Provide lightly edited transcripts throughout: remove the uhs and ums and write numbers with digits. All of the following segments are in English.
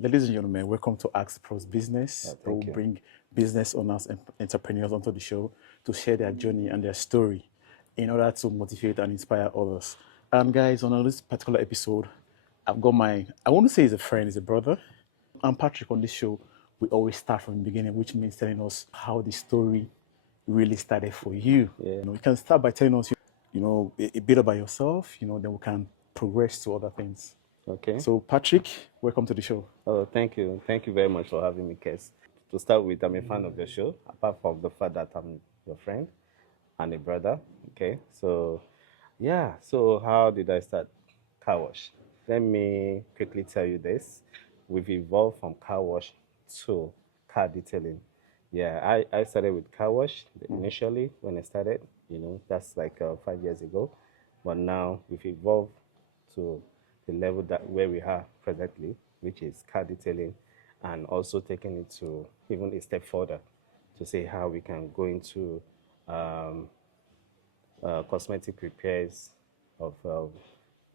Ladies and gentlemen, welcome to AskDproS Business. We will Thank you. bring business owners and entrepreneurs onto the show to share their journey and their story in order to motivate and inspire others. And guys, on this particular episode, I've got I want to say he's a friend, he's a brother. I'm Patrick. On this show, we always start from the beginning, which means telling us how the story really started for you. You can start by telling us, a bit about yourself, then we can progress to other things. Okay. So, Patrick, welcome to the show. Oh, thank you. Thank you very much for having me, Kes. To start with, I'm a fan of your show, apart from the fact that I'm your friend and a brother. Okay. So, yeah. So, how did I start Carwash? Let me quickly tell you this. We've evolved from Carwash to car detailing. Yeah, I started with Carwash initially when I started. That's like 5 years ago. But now we've evolved to the level that where we are presently, which is car detailing, and also taking it to even a step further to see how we can go into cosmetic repairs of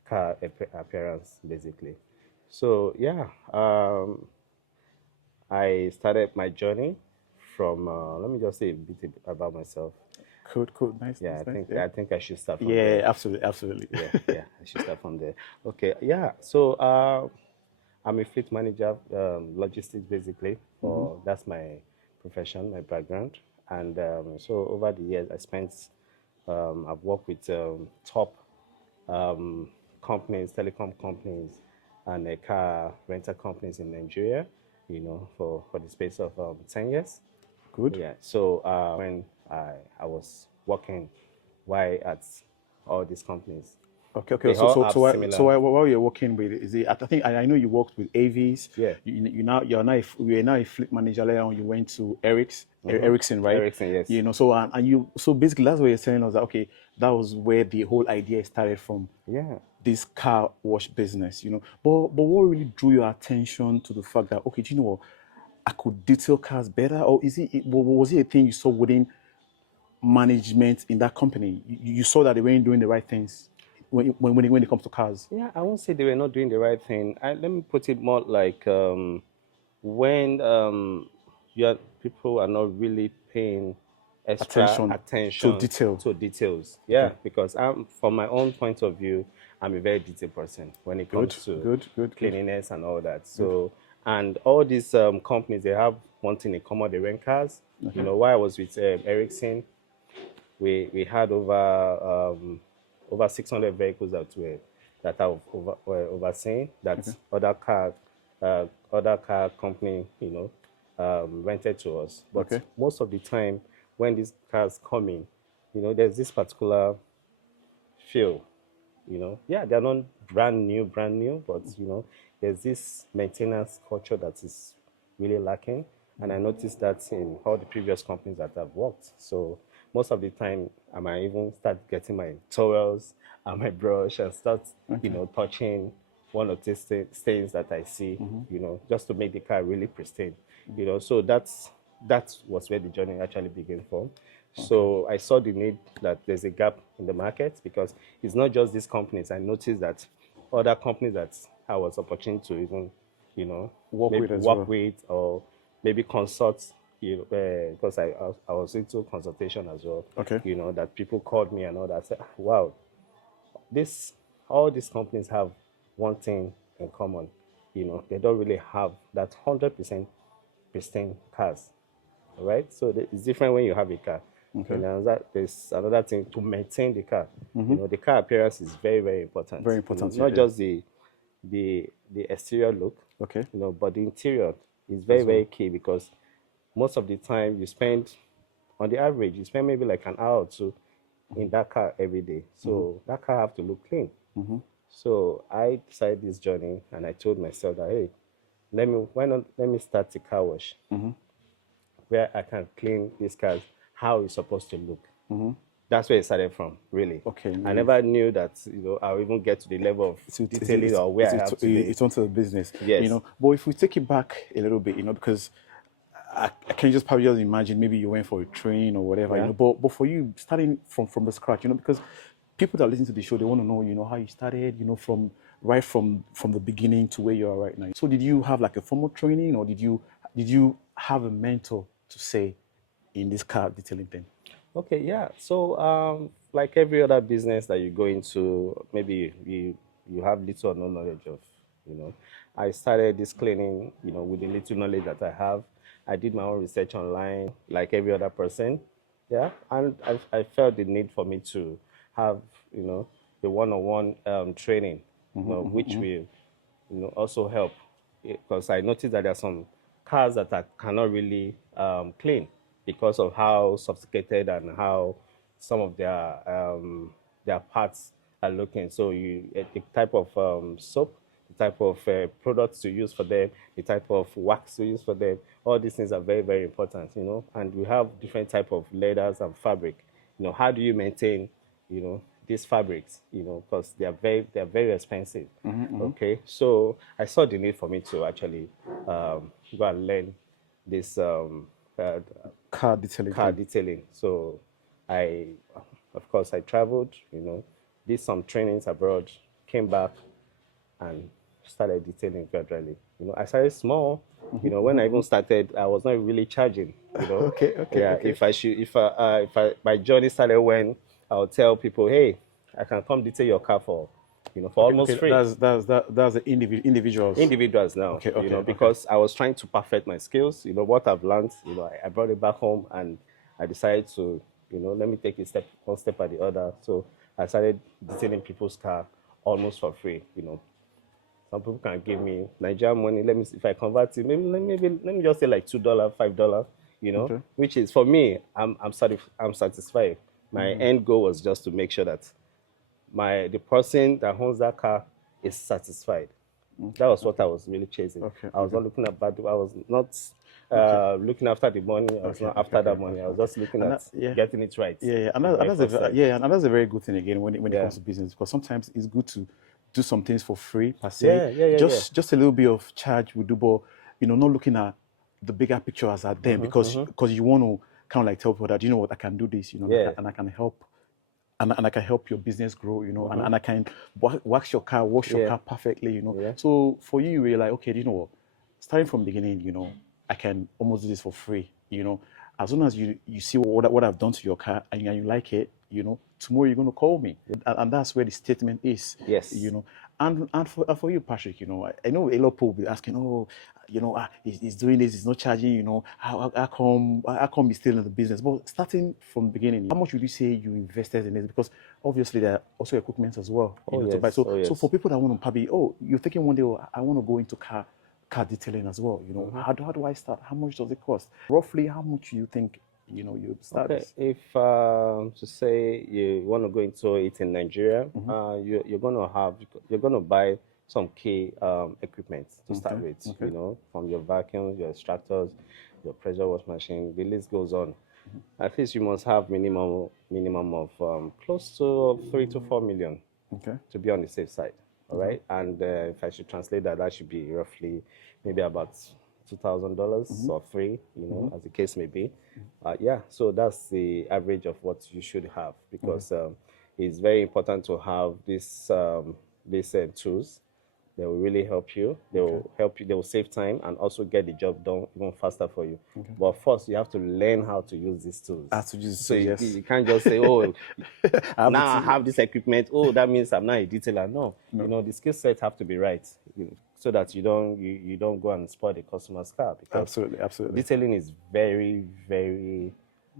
car appearance, basically. So yeah, I started my journey from. Let me just say a bit about myself. Cool, nice. Yeah, nice, I think I should start from yeah, there. absolutely. Yeah, I should start from there. Okay, yeah. So I'm a fleet manager, logistics basically. For that's my profession, my background, and so over the years I spent. I've worked with top companies, telecom companies, and car rental companies in Nigeria. For the space of 10 years. Good. Yeah. So when I was working, why at all these companies, Okay. they So, all so, have so, while, similar. so while you're working with, is it? I think I know you worked with AVs. Yeah. You're now a fleet manager. Later on, you went to Ericsson, right? Ericsson, yes. So so basically that's what you're telling us that okay, that was where the whole idea started from. Yeah. This car wash business. But what really drew your attention to the fact that okay, do you know what? I could detail cars better, or was it a thing you saw within management in that company? You saw that they weren't doing the right things when it comes to cars. Yeah, I won't say they were not doing the right thing. Let me put it more like when people are not really paying extra To attention detail. to details. Yeah, because from my own point of view, I'm a very detailed person when it comes to cleanliness and all that. So, and all these companies, they have one thing in common: they rent cars. While I was with Ericsson, we had over 600 vehicles that I were overseeing that other car company rented to us. But most of the time when these cars come in, there's this particular feel. Yeah, they're not brand new, but there's this maintenance culture that is really lacking. And I noticed that in all the previous companies that I've worked. So most of the time, I might even start getting my towels and my brush and start, touching one or two stains that I see, just to make the car really pristine. So that was where the journey actually began from. So I saw the need that there's a gap in the market because it's not just these companies. I noticed that other companies that I was opportunity to even, work with or maybe consult, because I was into consultation as well. Okay. That people called me and all that. I said, wow, all these companies have one thing in common. They don't really have that 100% pristine cars. All right. So it's different when you have a car. Okay. There's another thing to maintain the car. The car appearance is very, very important. Very important. Not just the exterior look. Okay. But the interior is very, very key because most of the time on the average, you spend maybe like an hour or two in that car every day. So that car have to look clean. So I decided this journey and I told myself that, hey, why not let me start a car wash where I can clean these cars how it's supposed to look. That's where it started from, really. Okay. Nice. I never knew that I'll even get to the level of detailing or where I have today. It's onto the business. Yes. But if we take it back a little bit, because I can just probably just imagine maybe you went for a train or whatever, but for you starting from the scratch, because people that listen to the show, they want to know, how you started, from right from the beginning to where you are right now. So did you have like a formal training, or did you have a mentor to say in this car detailing thing? Okay, yeah. So, like every other business that you go into, maybe you have little or no knowledge of, you know. I started this cleaning, with the little knowledge that I have. I did my own research online, like every other person. Yeah, and I felt the need for me to have, the one-on-one training, which will, also help, because I noticed that there are some cars that I cannot really clean because of how sophisticated and how some of their parts are looking. So the type of soap, the type of products to use for them, the type of wax to use for them, all these things are very, very important, And we have different type of leathers and fabric. How do you maintain, these fabrics, because they're very expensive. Okay, so I saw the need for me to actually go and learn this uh, Car detailing car thing. detailing. So I, of course, I traveled, did some trainings abroad, came back, and started detailing gradually. I started small. When I even started, I was not really charging. Okay, okay, Yeah. okay. My journey started when I'll tell people, hey, I can come detail your car for Okay, almost okay. free. That's the individuals. Individuals now, Okay, okay, okay. because I was trying to perfect my skills, what I've learned, I brought it back home, and I decided to, let me take it one step at the other. So I started detailing people's car almost for free. Some people can give me Nigerian money. Let me see if I convert it. Let me just say like $2, $5. Okay. Which is for me. I'm satisfied. My end goal was just to make sure that the person that owns that car is satisfied. That was what I was really chasing. Okay, I was okay. not looking at bad. I was not Okay. looking after the money. I was Okay, not okay, after okay, that okay, money. I was okay. just looking And at that, yeah, getting it right. yeah, yeah, and, The very first time. and that's a very good thing again when it Yeah. comes to business, because sometimes it's good to do some things for free per se. Yeah, yeah, yeah, yeah. Just a little bit of charge we do, but not looking at the bigger picture as at them, because you want to kind of like tell people that, what, I can do this, Yeah. and I can help. And I can help your business grow, and I can wax your car, wash your Yeah. car perfectly. Yeah. So for you, you're like, okay, you know what? Starting from the beginning, I can almost do this for free. As soon as you see what I've done to your car, and you like it, tomorrow you're going to call me. And that's where the statement is. Yes. And for you, Patrick, I know a lot of people will be asking, oh, he's doing this, he's not charging, how come he's still in the business? But starting from the beginning, how much would you say you invested in it? Because obviously there are also equipment as well, Oh to buy. yes. So Oh so yes. for people that want to probably, oh, you're thinking one day, oh, I want to go into car detailing as well. How do I start? How much does it cost? Roughly, how much do you think you start Okay, this? if to say you want to go into it in Nigeria, you're gonna buy some key equipment to start Okay, with. okay. From your vacuums, your extractors, your pressure wash machine. The list goes on. At least you must have minimum of close to 3 to 4 million Okay. to be on the safe side. All right, and if I should translate that, that should be roughly maybe about $2,000 or three, as the case may be. Yeah, so that's the average of what you should have, because it's very important to have these tools. They will really help you. They will help you. They will save time and also get the job done even faster for you. But first, you have to learn how to use these tools. I have to use So tools, you, yes. you can't just say, "Oh, I have now I to. have this equipment. Oh, that means I'm not a detailer." No, No. the skill set have to be right, so that you don't go and spoil the customer's car, because Absolutely, absolutely. detailing is very, very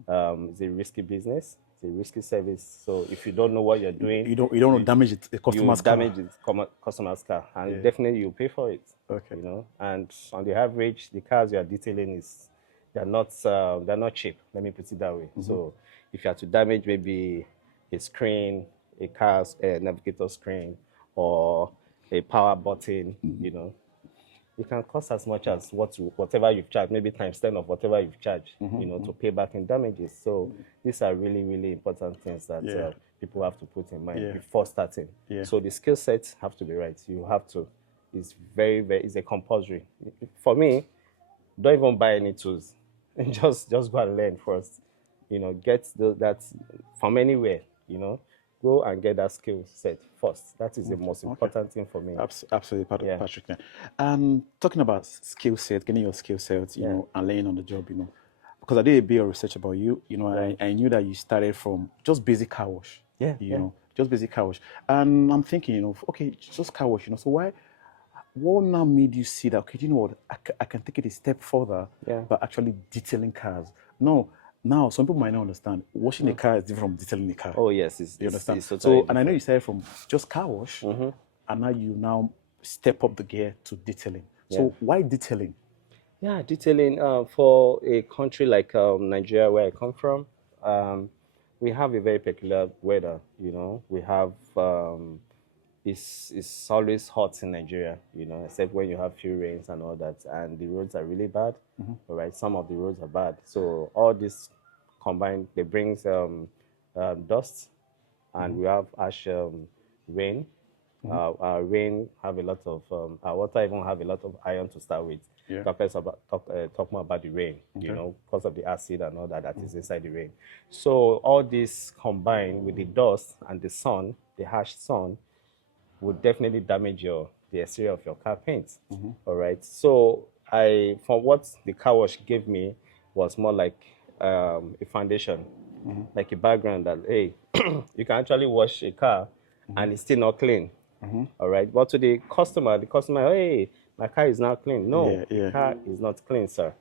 it's a risky business. It's a risky service. So if you don't know what you're doing, You don't want to damage the you customer's damage car. the customer's car, and definitely you pay for it. Okay. And on the average, the cars you are detailing they're not cheap. Let me put it that way. So if you have to damage maybe a screen, a car's navigator screen, or a power button, it can cost as much as whatever you've charged, maybe times 10 of whatever you've charged, to pay back in damages. So these are really, really important things that people have to put in mind before starting. Yeah. So the skill sets have to be right. You have to. It's very, very. It's a compulsory. For me, don't even buy any tools. Just go and learn first. Get that from anywhere. go and get that skill set first. That is the most important thing for me. Absolutely, Yeah. Patrick. Talking about skill set, getting your skill set, you know, and laying on the job, you know, because I did a bit of research about you, you know, I knew that you started from just basic car wash, you know, just basic car wash, and I'm thinking, you know, okay, just car wash, you know, so what now made you see that, okay, you know what, I can take it a step further, but actually detailing cars? No, now some people might not understand. Washing a car is different from detailing a car. Oh yes, You understand? it's totally So, and different. I know you started from just car wash, and now you now step up the gear to detailing. So, why detailing? Yeah, detailing for a country like Nigeria, where I come from, we have a very peculiar weather. You know, we have it's always hot in Nigeria. You know, except when you have few rains and all that, and the roads are really bad. All right, some of the roads are bad. So all this combined, they brings dust, and we have ash rain. Our rain have a lot of our water even have a lot of iron to start with. Talk more about the rain, you know, because of the acid and all that is inside the rain. So all this combined with the dust and the sun, the harsh sun, would definitely damage the exterior of your car paint. All right. So from what the car wash gave me was more like a foundation, like a background that, hey, you can actually wash a car and it's still not clean. All right. But to the customer, hey, my car is not clean. No, the car is not clean, sir.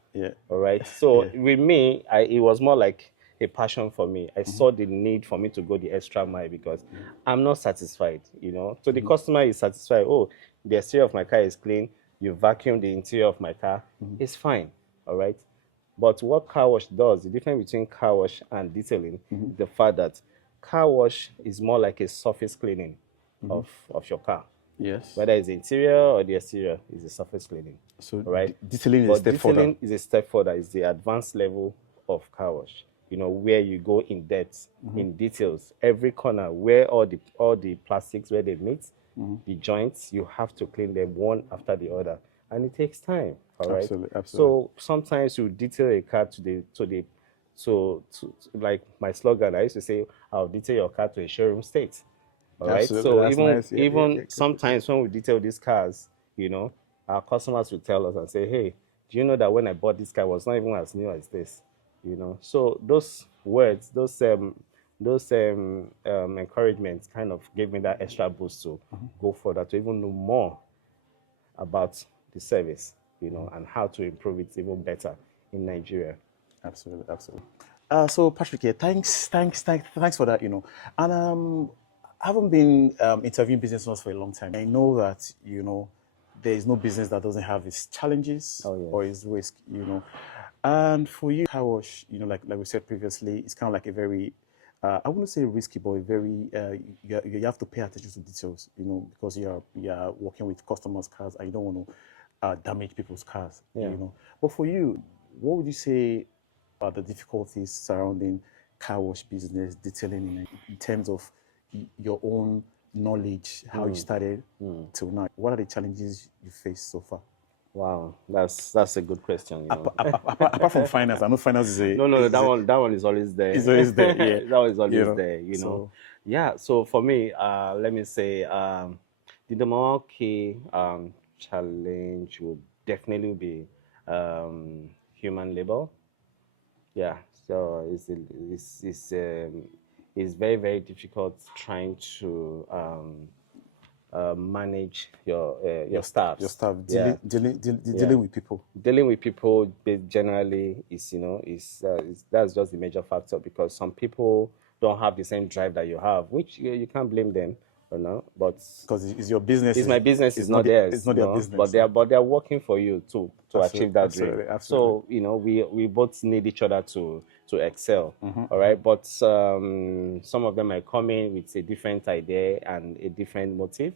All right. So with me, it was more like a passion for me. I saw the need for me to go the extra mile because I'm not satisfied, you know. So the customer is satisfied. Oh, the exterior of my car is clean. You vacuum the interior of my car. It's fine. All right. But what car wash does, the difference between car wash and detailing, is the fact that car wash is more like a surface cleaning of your car. Yes. Whether it's the interior or the exterior, is a surface cleaning. So, right? Detailing is a step further. Detailing is a step further. It's the advanced level of car wash. You know, where you go in depth, in details, every corner, where all the plastics where they meet, the joints, you have to clean them one after the other, and it takes time. All right. Absolutely. So sometimes you detail a car to like my slogan, I used to say, I'll detail your car to a showroom state. All right. Absolutely, So that's nice. even sometimes when we detail these cars, you know, our customers will tell us and say, "Hey, do you know that when I bought this car, it was not even as new as this?" You know. So those words, those encouragements, kind of gave me that extra boost to go further, to even know more about the service, you know, and how to improve it even better in Nigeria. Absolutely, absolutely. So Patrick, yeah, thanks for that. You know, and I haven't been interviewing business owners for a long time. I know that, you know, there is no business that doesn't have its challenges or its risk. You know, and for you, car wash, you know, like we said previously, it's kind of like a very I wouldn't say risky, but a very you have to pay attention to details, you know, because you're working with customers' cars and you don't want to damage people's cars, you know. But for you, what would you say are the difficulties surrounding car wash business, detailing in terms of your own knowledge, how you started till now? What are the challenges you face so far? Wow, that's a good question. You know, Apart from finance, I know finance is a no, that one is always there. is always there. Yeah, that one is always you know, there. You know, so yeah. So for me, let me say, the number key challenge will definitely be human labor. Yeah. So it's very very difficult trying to manage your staffs. your staff Yeah. dealing with people. Dealing with people generally is, you know, that's just the major factor, because some people don't have the same drive that you have, which you can't blame them, you know. But Because it's your business. it's my business, it's not theirs. It's not their business. But they are working for you to achieve that dream. Absolutely. So, you know, we both need each other to excel. All right. But some of them might come in with a different idea and a different motive.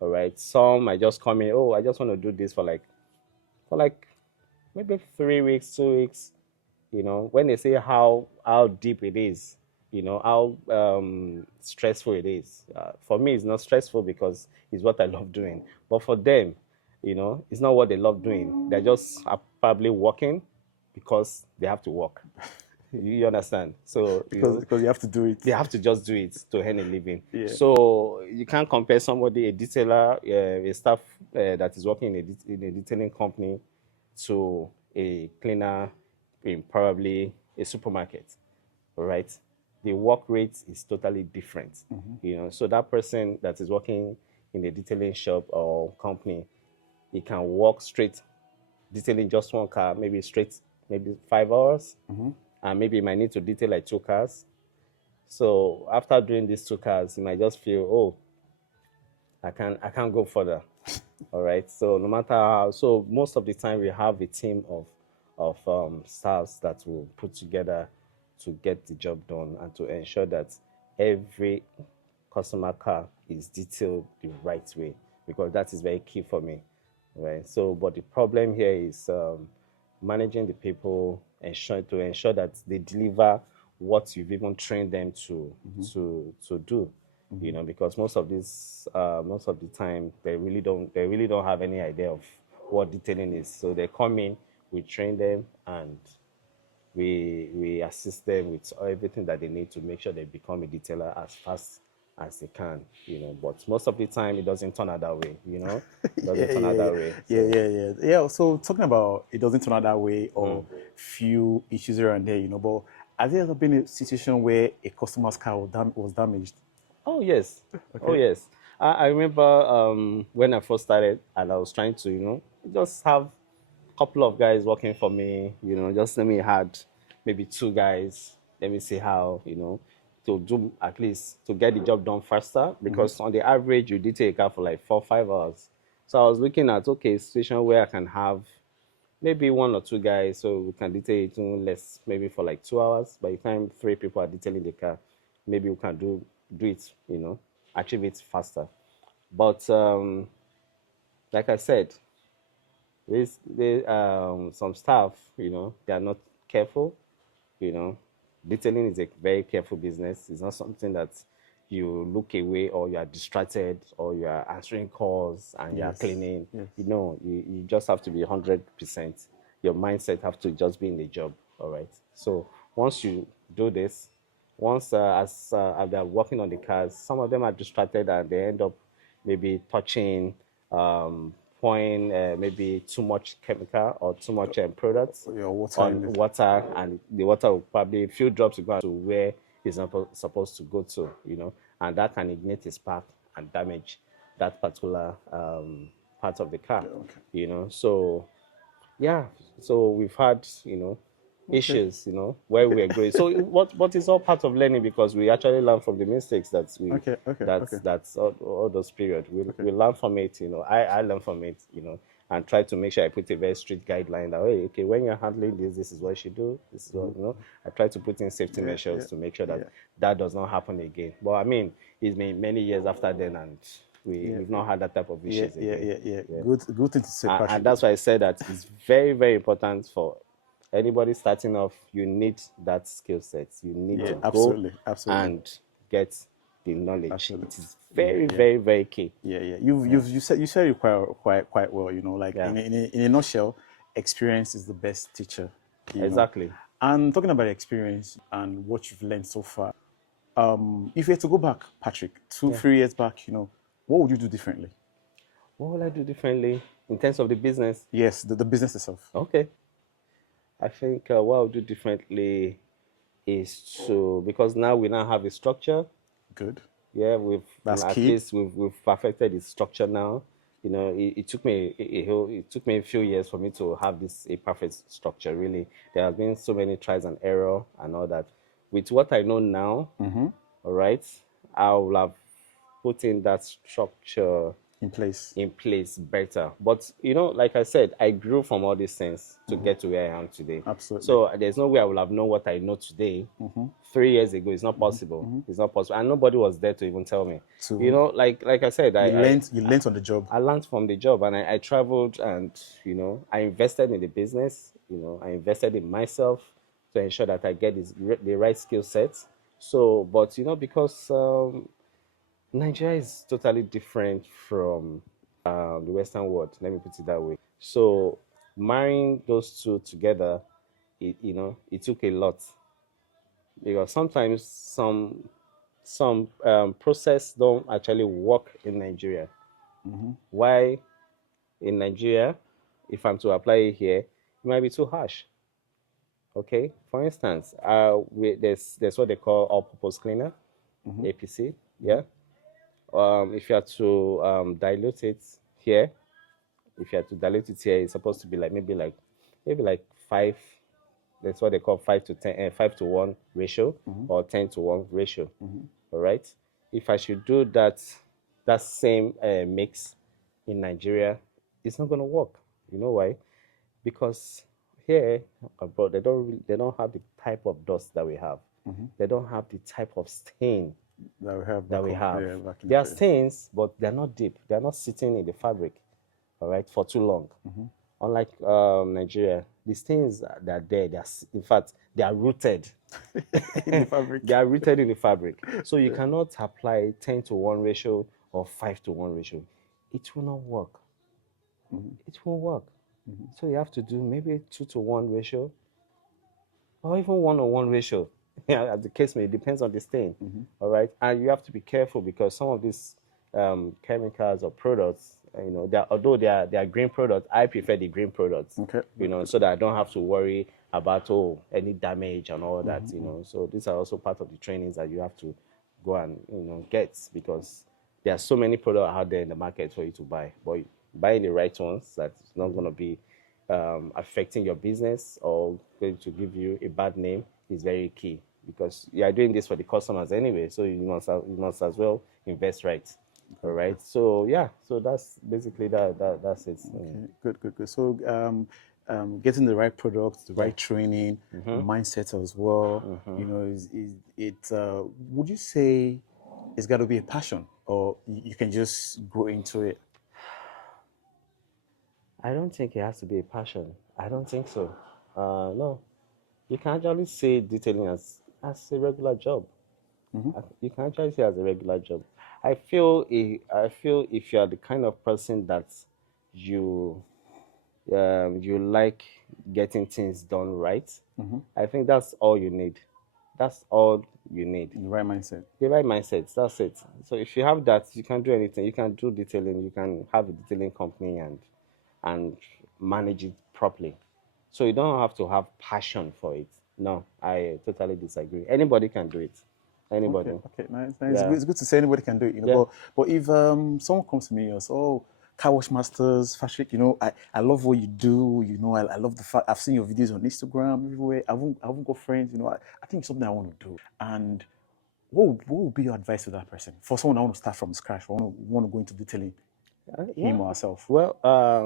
All right. Some might just come in, oh, I just want to do this for like maybe 3 weeks, 2 weeks. You know, when they say how deep it is, you know, how stressful it is. For me, it's not stressful because it's what I love doing. But for them, you know, it's not what they love doing. They're just probably working because they have to work. You understand? So because you have to do it. they have to just do it to earn a living. Yeah. So you can't compare somebody, a detailer, a staff that is working in a detailing company, to a cleaner in probably a supermarket. All right, the work rate is totally different. So that person that is working in a detailing shop or company, he can work straight detailing just one car, maybe straight, maybe 5 hours, and maybe he might need to detail like 2 cars. So after doing these 2 cars, you might just feel, oh, I can't go further. All right. So no matter how, so most of the time we have a team of staffs that will put together to get the job done and to ensure that every customer car is detailed the right way, because that is very key for me. Right. So, but the problem here is managing the people, ensure that they deliver what you've even trained them to do. Because most of the time they really don't have any idea of what detailing is. So they come in, we train them, and we assist them with everything that they need to make sure they become a detailer as fast as they can. But most of the time it doesn't turn out that way. It doesn't Yeah, turn out yeah, that yeah, way. yeah, So, yeah, yeah, yeah. So talking about it doesn't turn out that way, or few issues here and there, but has there ever been a situation where a customer's car was damaged? oh yes, oh Okay. yes. I remember when I first started, and I was trying to just have a couple of guys working for me. Just let me had maybe 2 guys. Let me see how to do, at least to get the job done faster, because on the average you did take a car for like 4 5 hours. So I was looking at, okay, situation where I can have maybe 1 or 2 guys, so we can detail it in less, maybe for like 2 hours. By the time 3 people are detailing the car, maybe we can do it, achieve it faster. But like I said, some staff, they are not careful. you know Detailing is a very careful business. It's not something that you look away, or you are distracted, or you are answering calls and you are Yes. cleaning. Yes. You just have to be 100%. Your mindset have to just be in the job. All right. So once you do this, once as they're working on the cars, some of them are distracted and they end up maybe touching, pouring maybe too much chemical or too much products Your water on in it. water, and the water will probably, a few drops will go to where it's not supposed to go to, and that can ignite a spark and damage that particular part of the car. Okay. So yeah, so we've had Okay. issues, where we are growing. So what is all part of learning, because we actually learn from the mistakes Okay. Okay. Okay. that's all those periods. Okay. We learn from it. I learn from it. And try to make sure I put a very strict guideline that, hey, okay, when you're handling this is what you should do. This is what I try to put in safety Yeah. measures Yeah. to make sure that Yeah. that does not happen again. But I mean, it's been many years after then, and Yeah. we've not had that type of Yeah. issues Yeah. again. Yeah. Yeah. Yeah. Good thing to say, And Patrick. that's why I said that it's very, very important for anybody starting off. You need that skill set. You need Yeah. to go Absolutely. Absolutely. and get the knowledge. Absolutely. It is Yeah. very, Yeah. very, very key. Yeah, yeah. Yeah. You said it quite well. Like Yeah. in a nutshell, experience is the best teacher. You know, Exactly. and talking about experience and what you've learned so far, if you had to go back, Patrick, two, Yeah. 3 years back, what would you do differently? What will I do differently in terms of the business? Yes, the business itself. Okay. I think what I'll do differently is to, because now we now have a structure. Good. Yeah, That's at key. least we've perfected the structure now. It took me it took me a few years for me to have this a perfect structure. Really, there has been so many tries and error and all that. With what I know now, all right, I will have put in that structure In place. in place better. But like I said, I grew from all these things to get to where I am today. Absolutely. So there's no way I will have known what I know today 3 years ago. It's not possible. It's not possible, and nobody was there to even tell me. To Like I said, you learned on the job. I learned from the job, and I traveled, and I invested in the business. I invested in myself to ensure that I get the right skill set. So, but because Nigeria is totally different from the Western world. Let me put it that way. So marrying those two together, it took a lot. because sometimes some process don't actually work in Nigeria. Why in Nigeria, if I'm to apply it here, it might be too harsh. Okay, for instance, there's what they call all-purpose cleaner, APC. Yeah. If you have to dilute it here, if you have to dilute it here, it's supposed to be like maybe like five. That's what they call 5 to 10, 5 to 1 ratio, or 10 to 1 ratio. All right. If I should do that same mix in Nigeria, it's not gonna work. You know why? Because here abroad they don't have the type of dust that we have. They don't have the type of stain That we have. that we have. Yeah, back in There are the day. stains, but they're not deep. They're not sitting in the fabric, all right, for too long. Unlike Nigeria, the stains that are there, in fact, they are rooted. In the fabric. They are rooted in the fabric. So you cannot apply 10 to 1 ratio or 5 to 1 ratio. It will not work. It won't work. So you have to do maybe 2 to 1 ratio, or even 1 on 1 ratio. Yeah, as the case may, it depends on the stain. All right, and you have to be careful because some of these chemicals or products, although they are green products, I prefer the green products. Okay. So that I don't have to worry about any damage and all that. So these are also part of the trainings that you have to go and get, because there are so many products out there in the market for you to buy, but buying the right ones that's not going to be affecting your business or going to give you a bad name is very key, because you are doing this for the customers anyway, so you must as well invest right. All right. So yeah, so that's basically that's it. Okay. Good. So getting the right products, the right training, mindset as well. Is it? Would you say it's got to be a passion, or you can just grow into it? I don't think it has to be a passion. I don't think so. No, you can actually say detailing as a regular job. You can actually say as a regular job. I feel if you are the kind of person that you you like getting things done right, I think that's all you need. That's all you need. The right mindset. The right mindset. That's it. So if you have that, you can do anything. You can do detailing. You can have a detailing company and manage it properly. So you don't have to have passion for it. No, I totally disagree. Anybody can do it. Anybody. Okay, nice. Yeah. It's good to say anybody can do it, Yeah. But if someone comes to me and says, "Oh, car wash masters, fashion, I love what you do, I love the fact I've seen your videos on Instagram everywhere. I haven't got friends, I think it's something I want to do." And what would be your advice to that person? For someone I want to start from scratch, or want to go into detailing him or herself. Well,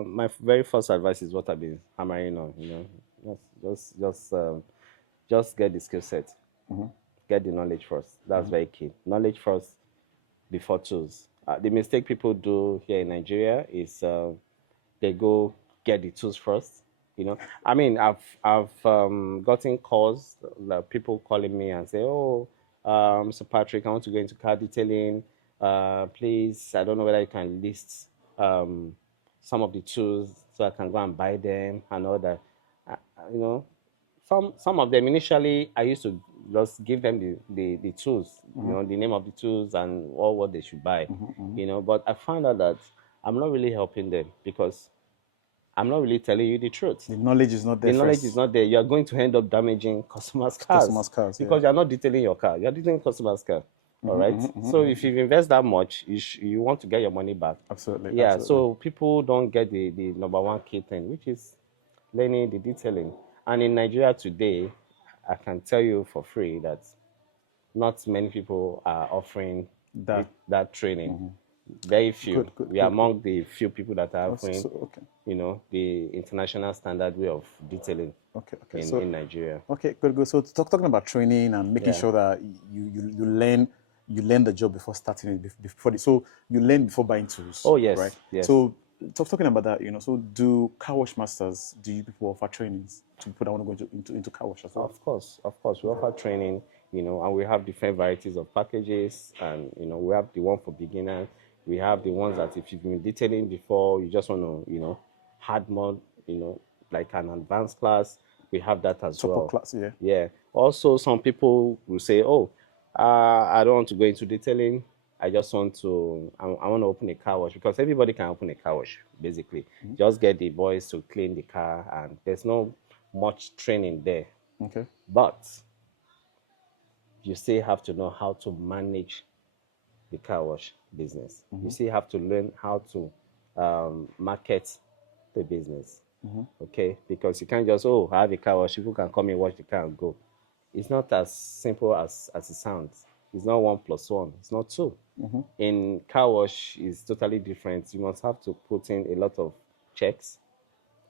my very first advice is what I've been hammering on. Just get the skill set, get the knowledge first. That's very key. Knowledge first before tools. The mistake people do here in Nigeria is they go get the tools first. I mean, I've gotten calls, like people calling me and say, "Oh, Mr. Patrick, I want to go into car detailing. Please, I don't know whether you can list some of the tools so I can go and buy them and all that." Uh, you know, some of them initially I used to just give them the tools, the name of the tools and all what they should buy, But I found out that I'm not really helping them because I'm not really telling you the truth. The knowledge is not there. The knowledge is not there. You are going to end up damaging customers' cars. Because you're not detailing your car. You're detailing customers' car. All right. So if you invest that much, you want to get your money back. Absolutely. Yeah. Absolutely. So people don't get the number one key thing, which is learning the detailing. And in Nigeria today, I can tell you for free that not many people are offering that training. Very few. We are among the few people that are offering, the international standard way of detailing in Nigeria. Okay, good. So talking about training and making sure that you learn the job before starting it, so you learn before buying tools. Oh yes, right. Yes. So talking about that, so do car wash masters, do you people offer trainings to people that want to go into car wash as well? Of course, we offer training, and we have different varieties of packages, and we have the one for beginners. We have the ones that if you've been detailing before, you just want to, add more, like an advanced class. we have that as Top well. class, yeah. Yeah. Also, some people will say, "Oh, I don't want to go into detailing. I just want to. I want to open a car wash because everybody can open a car wash. Basically, just get the boys to clean the car, and there's no much training there. Okay. But you still have to know how to manage the car wash business. You still have to learn how to market the business. Okay, because you can't just I have a car wash. People can come in, wash the car, and go. It's not as simple as it sounds. It's not 1+1. It's not 2. In car wash, is totally different. You must have to put in a lot of checks.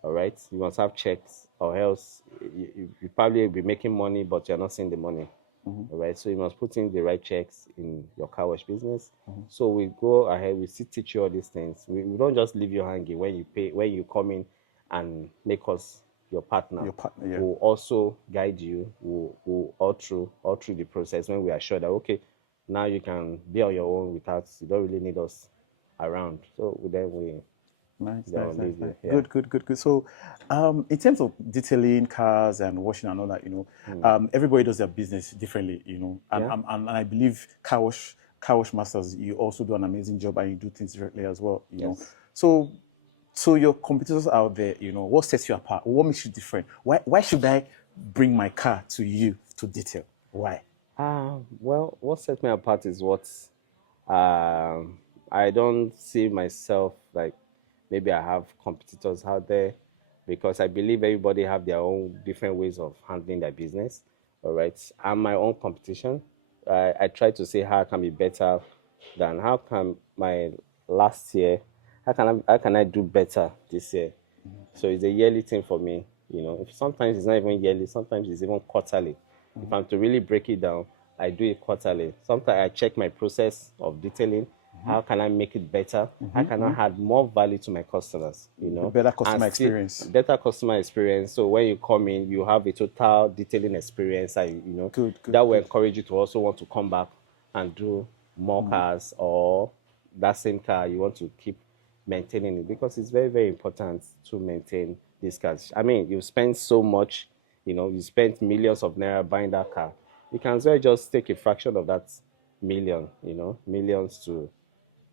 All right, you must have checks, or else you probably be making money, but you're not seeing the money. All right, so you must put in the right checks in your car wash business. So we go ahead, we still teach you all these things. We don't just leave you hanging when you pay, when you come in and make us your partner. Your partner, yeah. We'll also guide you, we'll all through the process when we are sure that, okay, now you can be on your own without, you don't really need us around. So then we Nice, they'll nice, nice, leave you. nice. Yeah. Good. So, in terms of detailing cars and washing and all that, everybody does their business differently, and, Yeah. and I believe car wash masters, you also do an amazing job and you do things differently as well, Yes. So your competitors out there, what sets you apart? What makes you different? Why should I bring my car to you to detail? Why? Well, what sets me apart is what I don't see myself like maybe I have competitors out there, because I believe everybody have their own different ways of handling their business. All right, I'm my own competition. I try to say how I can be better than how can my last year, how can I do better this year. So it's a yearly thing for me. If sometimes it's not even yearly, sometimes it's even quarterly. If I'm to really break it down, I do it quarterly. Sometimes I check my process of detailing. How can I make it better? How can I add more value to my customers? Better customer And still experience. better customer experience. So when you come in, you have a total detailing experience, and Good, that will encourage you to also want to come back and do more cars, or that same car you want to keep maintaining it, because it's very, very important to maintain these cars. I mean, you spend so much, you spent millions of naira buying that car. You can as well just take a fraction of that millions to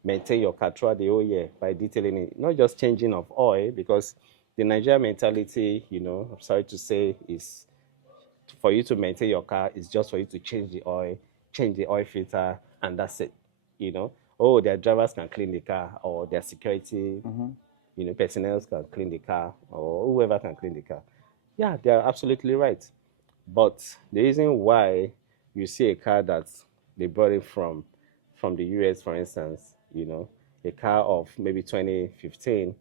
maintain your car throughout the whole year by detailing it, not just changing of oil, because the Nigerian mentality, I'm sorry to say, is for you to maintain your car is just for you to change the oil filter, and that's it. Their drivers can clean the car, or their security, personnel can clean the car, or whoever can clean the car. Yeah, they are absolutely right. But the reason why you see a car that they brought it from the US, for instance, a car of maybe 2015,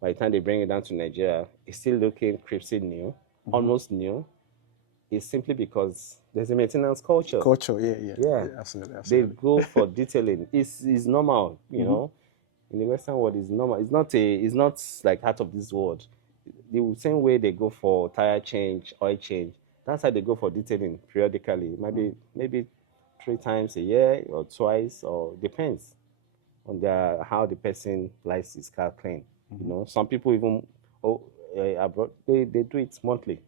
by the time they bring it down to Nigeria, it's still looking crispy new, almost new. It's simply because there's a maintenance culture. Culture, yeah, Yeah, absolutely. they go for detailing. It's normal, In the Western world, it's normal. It's not like out of this world. The same way they go for tire change, oil change, that's how they go for detailing periodically. Maybe 3 times a year or twice, or depends on how the person likes his car clean. Some people even abroad, they do it monthly.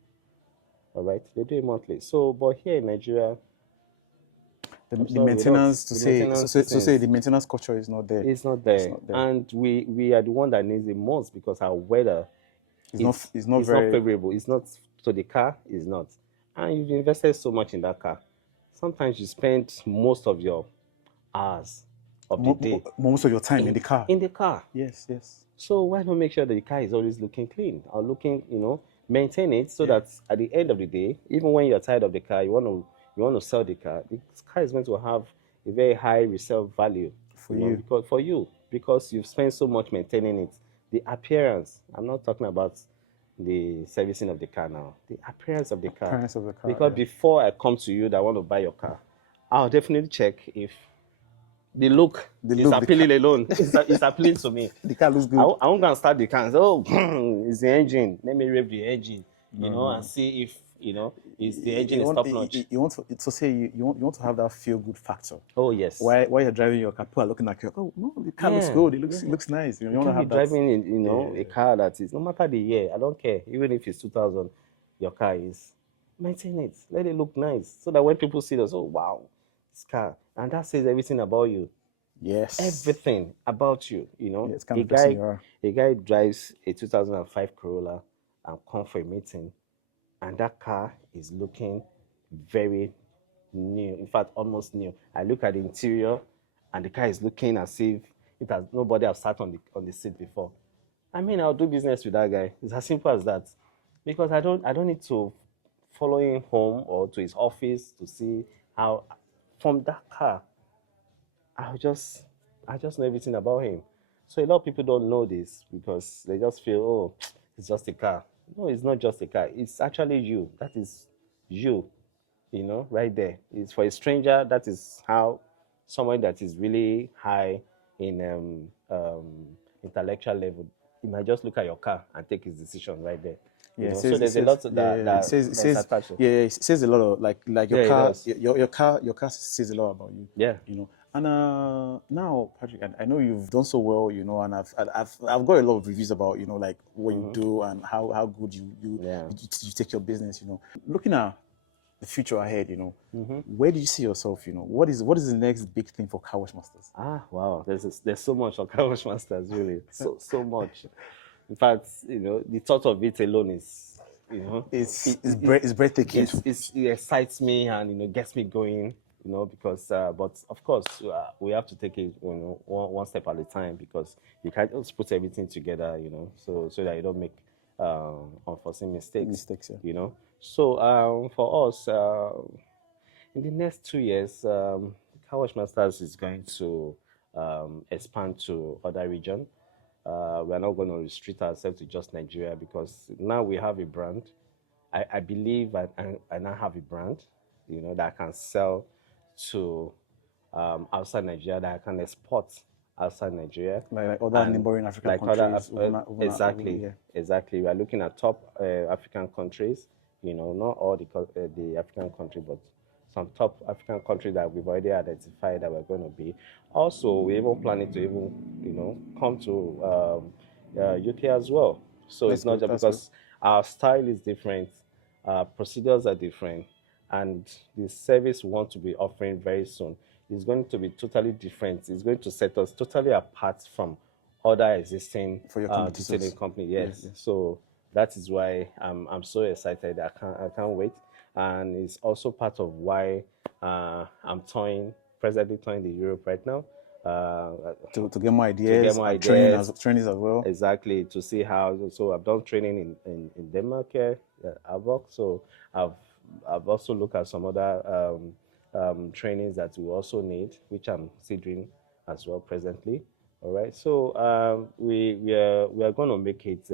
All right, they do it monthly. So, but here in Nigeria, The maintenance to the say maintenance so say things, the maintenance culture is not there. it's not there. It's not there. And we are the one that needs it most, because our weather It's not it's very not favorable. It's not, so the car is not. And you've invested so much in that car. Sometimes you spend most of your hours of the day most of your time in the car. in the car. Yes. So why not make sure that the car is always looking clean, or looking, maintain it, so that at the end of the day, even when you're tired of the car, you want to sell the car. The car is going to have a very high resale value because you've spent so much maintaining it. The appearance. I'm not talking about the servicing of the car now. The appearance of the car. Appearance of the car, Because yeah. before I come to you that I want to buy your car, I'll definitely check if the look is appealing alone. It's appealing to me. The car looks good. I won't go and start the car and say, it's the engine. Let me rev the engine, and see if, is the engine is top notch. You want to say you want to have that feel good factor. Oh, yes. While you're driving your car, people are looking at you. Oh no, the car looks good. It looks nice. You want to can't have be driving a car that is, no matter the year, I don't care, even if it's 2000, your car is, maintain it. Let it look nice. So that when people see this, oh wow, this car. And that says everything about you. Yes. Everything about you, you know. Yeah, it's kind of person you are. A guy drives a 2005 Corolla and come for a meeting, and that car is looking very new. In fact, almost new. I look at the interior, and the car is looking as if it has nobody has sat on the seat before. I mean, I'll do business with that guy. It's as simple as that, because I don't need to follow him home or to his office to see how. From that car, I just know everything about him. So a lot of people don't know this because they just feel, oh, it's just a car. No, it's not just a car. It's actually you. That is you, you know, right there. It's for a stranger. That is how someone that is really high in intellectual level, he might just look at your car and take his decision right there. You Yeah, know, so there's a lot of it that's says, attached. yeah, it says a lot of like your Yeah, it car, does. your car says a lot about you. Yeah. You know. And now, Patrick, I know you've done so well, you know, and I've got a lot of reviews about, you know, like what you do and how good you take your business, you know. Looking at the future ahead, you know, where do you see yourself, you know? What is the next big thing for Carwash Masters? Ah, wow. There's so much on Carwash Masters, really. So much. In fact, you know, the thought of it alone is, you know, It's breathtaking. it excites me and, you know, gets me going, you know, because, but of course, we have to take it, you know, one step at a time, because you can't just put everything together, you know, so that you don't make unforeseen mistakes, Yeah. you know. So for us, in the next 2 years, Carwash Masters is going to expand to other regions. We're not going to restrict ourselves to just Nigeria, because now we have a brand. I believe I now have a brand, you know, that I can sell to outside Nigeria, that I can export outside Nigeria. Like other neighboring African like countries. exactly, Yeah. exactly. We are looking at top African countries. You know, not all the African countries, but some top African countries that we've already identified that we're going to be. Also, we're even planning to even, you know, come to UK as well. So That's it's not good. just That's good. because our style is different, procedures are different, and the service we want to be offering very soon is going to be totally different. It's going to set us totally apart from other existing For your competitors. detailing company. Yes. So that is why I'm so excited. I can't wait, and it's also part of why I'm presently touring the Europe right now. To get more To ideas get more and ideas. trainings as well. Exactly, to see how. So I've done training in Denmark here, Avoc. So I've also looked at some other trainings that we also need, which I'm still doing as well presently. All right. So we are going to make it.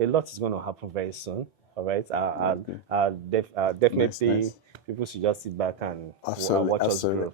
A lot is going to happen very soon. All right. Definitely, Nice. people should just sit back and Absolutely, watch us grow.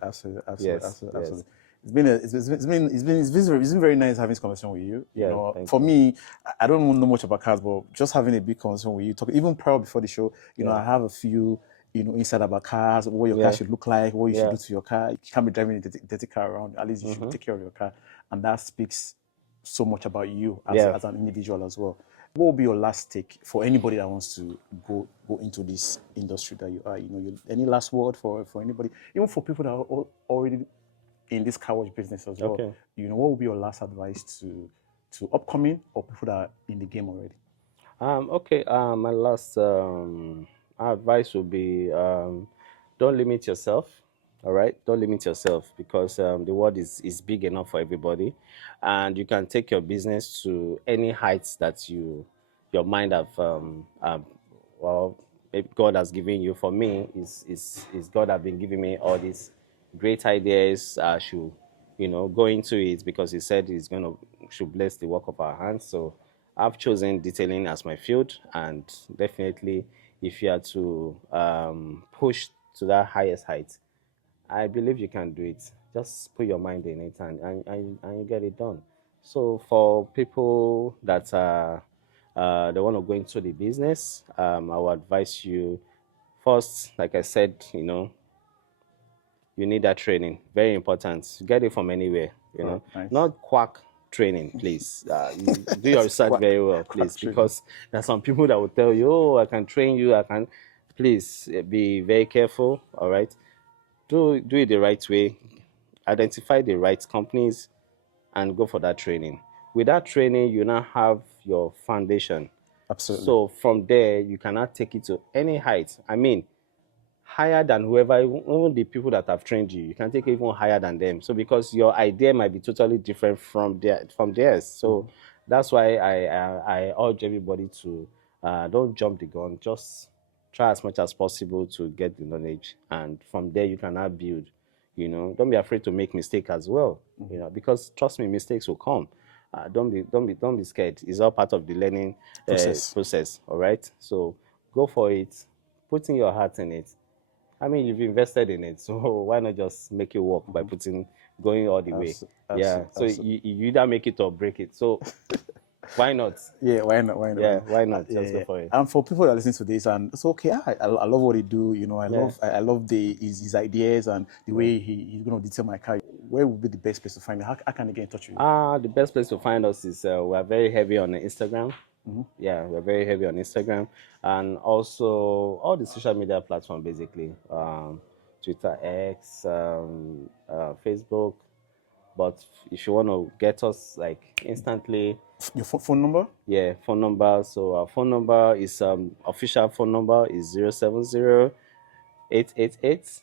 Yes, absolutely. It's been very nice having this conversation with you. You Yeah, know, thank for you. me, I don't know much about cars, but just having a big conversation with you, talk even prior before the show, you know, I have a few, you know, insight about cars, what your car Yeah. should look like, what you should Yeah. do to your car. You can't be driving a dirty car around. At least you should take care of your car, and that speaks so much about you Yeah. as an individual as well. What will be your last take for anybody that wants to go into this industry that you are? You know, any last word for anybody, even for people that are already in this car wash business as well? Okay. You know, what would be your last advice to upcoming or people that are in the game already? Okay. My last advice would be don't limit yourself. All right, don't limit yourself, because the world is big enough for everybody, and you can take your business to any heights that your mind have well, maybe God has given you. For me, is God have been giving me all these great ideas. I should, you know, go into it, because He said He's gonna should bless the work of our hands. So I've chosen detailing as my field, and definitely, if you are to push to that highest height, I believe you can do it. Just put your mind in it, and you get it done. So for people that they want to go into the business, I would advise you first, like I said, you know, you need that training. Very important. Get it from anywhere. You know, Nice. not quack training, please. You do your research very well, please, training. because there are some people that will tell you, oh, I can train you, I can. Please be very careful, all right? Do it the right way, identify the right companies, and go for that training. With that training, you now have your foundation. Absolutely. So from there, you cannot take it to any height. I mean, higher than whoever, even the people that have trained you, you can take it even higher than them. So because your idea might be totally different from theirs. So that's why I urge everybody to don't jump the gun. Just try as much as possible to get the knowledge, and from there you can now build. You know, don't be afraid to make mistakes as well. You know, because trust me, mistakes will come. Don't be scared. It's all part of the learning process. All right. So go for it. Put in your heart in it. I mean, you've invested in it, so why not just make it work by going all the way? Yeah. So you either make it or break it. So why not? Yeah, why not? Why not? Yeah, why not? Just go for it. And for people that are listening to this, and it's okay. I love what he do. You know, I love his ideas and the way he's going to detail my car. Where would be the best place to find me? How can I get in touch with you? The best place to find us is we're very heavy on Instagram. Yeah, we're very heavy on Instagram, and also all the social media platforms, basically, Twitter, X, Facebook. But if you want to get us like instantly, your phone number? Yeah, phone number. So our phone number is official phone number is 070 888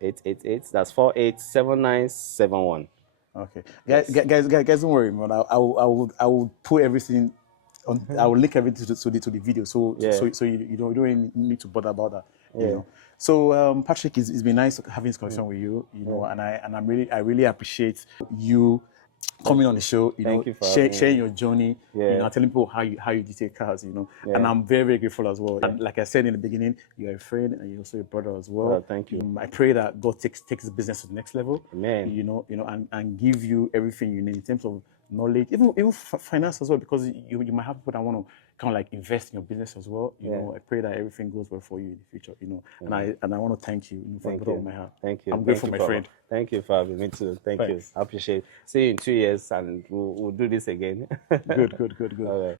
888. That's 487971. Okay, guys, don't worry, man. I will put everything on. I will link everything to the video, so you don't need to bother about that. You know. So Patrick, it's been nice having this conversation with you. You know, and I really appreciate you coming on the show. You know, sharing your journey. You know, telling people how you detail cars. You know, and I'm very, very grateful as well. And like I said in the beginning, you're a friend and you're also a brother as well. Thank you. I pray that God takes the business to the next level. Amen. You know, and give you everything you need in terms of knowledge, even finance as well, because you might have people that want to kind of like invest in your business as well. You know, I pray that everything goes well for you in the future. You know, and I want to thank you, from the bottom of my heart. Thank you. I'm grateful, my friend. Thank you for having me too. Thank you. I appreciate it. See you in 2 years, and we'll do this again. Good. All right.